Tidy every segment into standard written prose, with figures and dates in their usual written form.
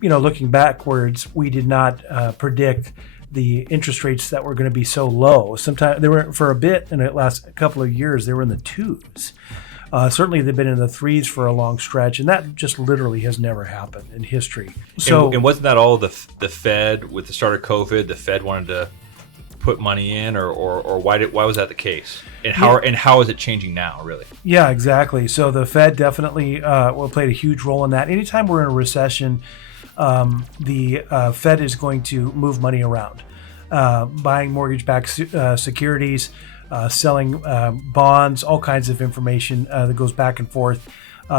looking backwards, we did not predict the interest rates that were going to be so low. Sometimes they were, for a bit in the last couple of years, they were in the twos. Certainly, they've been in the threes for a long stretch, and that just literally has never happened in history. So, and wasn't that all the Fed with the start of COVID? The Fed wanted to put money in, or why was that the case? And how is it changing now, really? Yeah, exactly. So the Fed definitely played a huge role in that. Anytime we're in a recession, the Fed is going to move money around, buying mortgage-backed securities, selling bonds, all kinds of information that goes back and forth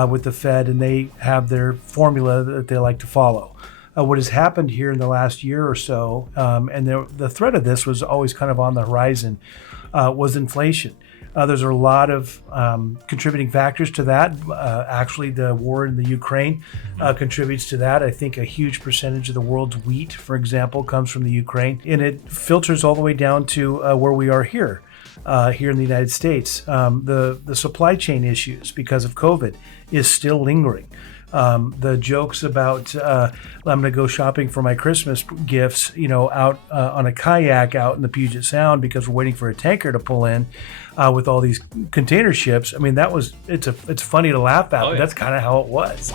with the Fed, and they have their formula that they like to follow. What has happened here in the last year or so, and the threat of this was always kind of on the horizon, was inflation. There's a lot of contributing factors to that. Actually, the war in the Ukraine contributes to that. I think a huge percentage of the world's wheat, for example, comes from the Ukraine, and it filters all the way down to where we are here in the United States. The supply chain issues because of COVID is still lingering. The jokes about I'm going to go shopping for my Christmas gifts, out on a kayak out in the Puget Sound because we're waiting for a tanker to pull in with all these container ships. I mean, it's funny to laugh at, but that's kind of how it was.